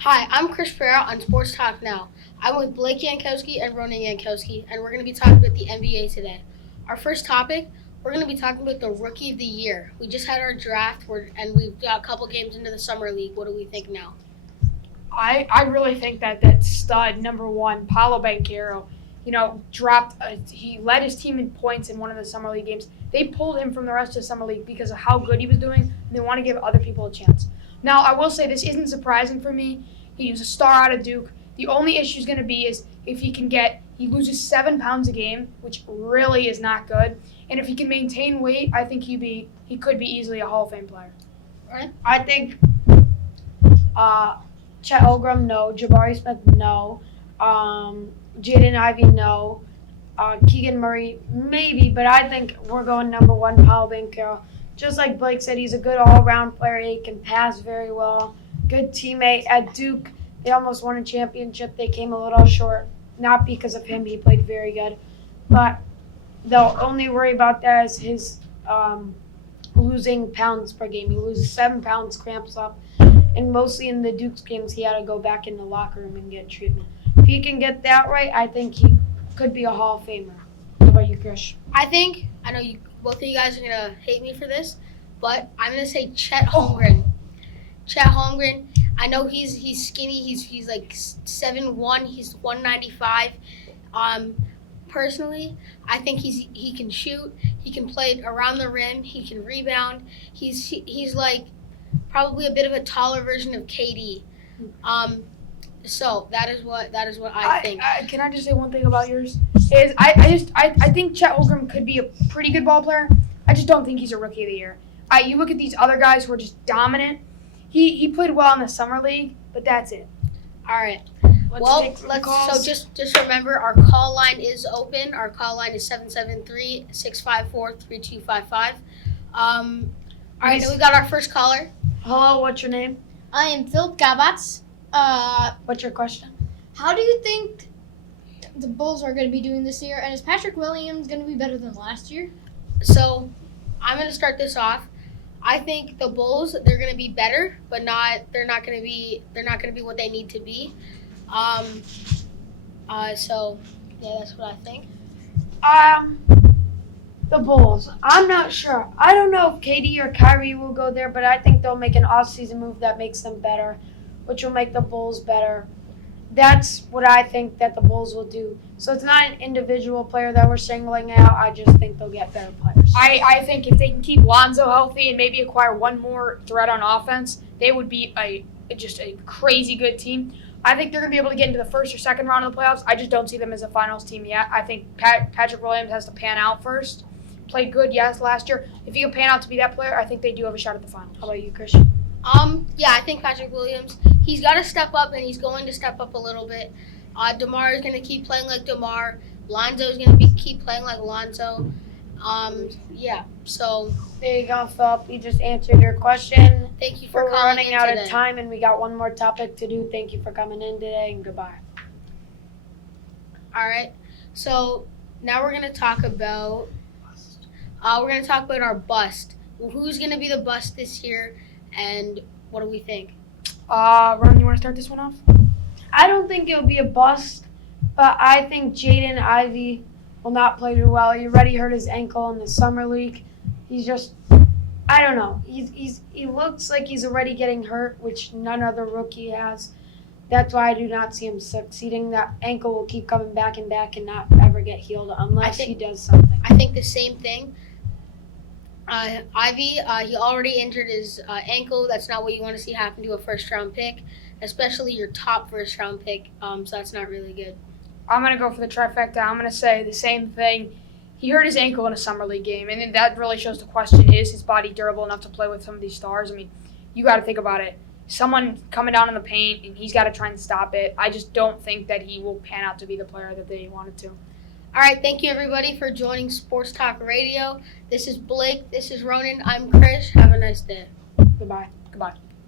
Hi, I'm Chris Pereira on Sports Talk Now. I'm with Blake Yankowski and Ronan Yankowski, and we're going to be talking about the NBA today. Our first topic, we're going to be talking about the Rookie of the Year. We just had our draft, and we've got a couple games into the Summer League. What do we think now? I really think that stud number one, Paolo Banchero, he led his team in points in one of the Summer League games. They pulled him from the rest of the Summer League because of how good he was doing, and they want to give other people a chance. Now, I will say this isn't surprising for me. He was a star out of Duke. The only issue is going to be is if he loses 7 pounds a game, which really is not good. And if he can maintain weight, I think he could be easily a Hall of Fame player. Right? I think Chet Holmgren, no. Jabari Smith, no. Jaden Ivey, no. Keegan Murray, maybe, but I think we're going number one, Paolo Banchero. Just like Blake said, he's a good all-around player. He can pass very well. Good teammate. At Duke, they almost won a championship. They came a little short, not because of him. He played very good. But the only worry about that is his losing pounds per game. He loses 7 pounds, cramps up. And mostly in the Duke's games, he had to go back in the locker room and get treatment. If he can get that right, I think he could be a Hall of Famer. What about you, Chris? I know both of you guys are going to hate me for this, but I'm going to say Chet Holmgren. Chet Holmgren, I know he's skinny. He's like 7'1", he's 195. Personally, I think he can shoot. He can play around the rim. He can rebound. He's like probably a bit of a taller version of KD. So that is what I think. Can I just say one thing about yours? I think Chet Holmgren could be a pretty good ball player. I just don't think he's a Rookie of the Year. You look at these other guys who are just dominant. He played well in the Summer League, but that's it. All right. Let's So just remember, our call line is open. Our call line is 773-654-3255. All right, so we got our first caller. Hello, what's your name? I am Phil Gabats. What's your question? How do you think the Bulls are going to be doing this year? And is Patrick Williams going to be better than last year? So I'm going to start this off. I think the Bulls, they're going to be better, but they're not going to be what they need to be. So yeah, that's what I think. The Bulls. I'm not sure. I don't know if KD or Kyrie will go there, but I think they'll make an off-season move that makes them better, which will make the Bulls better. That's what I think that the Bulls will do. So it's not an individual player that we're singling out. I just think they'll get better players. I think if they can keep Lonzo healthy and maybe acquire one more threat on offense, they would be just a crazy good team. I think they're going to be able to get into the first or second round of the playoffs. I just don't see them as a finals team yet. I think Patrick Williams has to pan out first. Played good, yes, last year. If he can pan out to be that player, I think they do have a shot at the finals. How about you, Christian? Yeah, I think Patrick Williams, he's got to step up, and he's going to step up a little bit. DeMar is going to keep playing like DeMar. Lonzo is going to keep playing like Lonzo. Yeah, so There you go, Philip. You just answered your question. thank you for We're calling running in out today. of time, and we got one more topic to do. Thank you for coming in today, and goodbye. All right, so now we're going to talk about our bust. Who's going to be the bust this year, and what do we think? Ron, you want to start this one off? I don't think it'll be a bust, but I think Jaden Ivey will not play too well. He already hurt his ankle in the summer league. He's just, I don't know. He looks like he's already getting hurt, which none other rookie has. That's why I do not see him succeeding. That ankle will keep coming back and not ever get healed unless he does something. I think the same thing. Ivy, he already injured his ankle. That's not what you want to see happen to a first-round pick, especially your top first-round pick. So that's not really good. I'm going to go for the trifecta. I'm going to say the same thing. He hurt his ankle in a Summer League game, and then that really shows the question, is his body durable enough to play with some of these stars? I mean, you got to think about it. Someone coming down in the paint, and he's got to try and stop it. I just don't think that he will pan out to be the player that they wanted to. All right, thank you, everybody, for joining Sports Talk Radio. This is Blake. This is Ronan. I'm Chris. Have a nice day. Goodbye. Goodbye.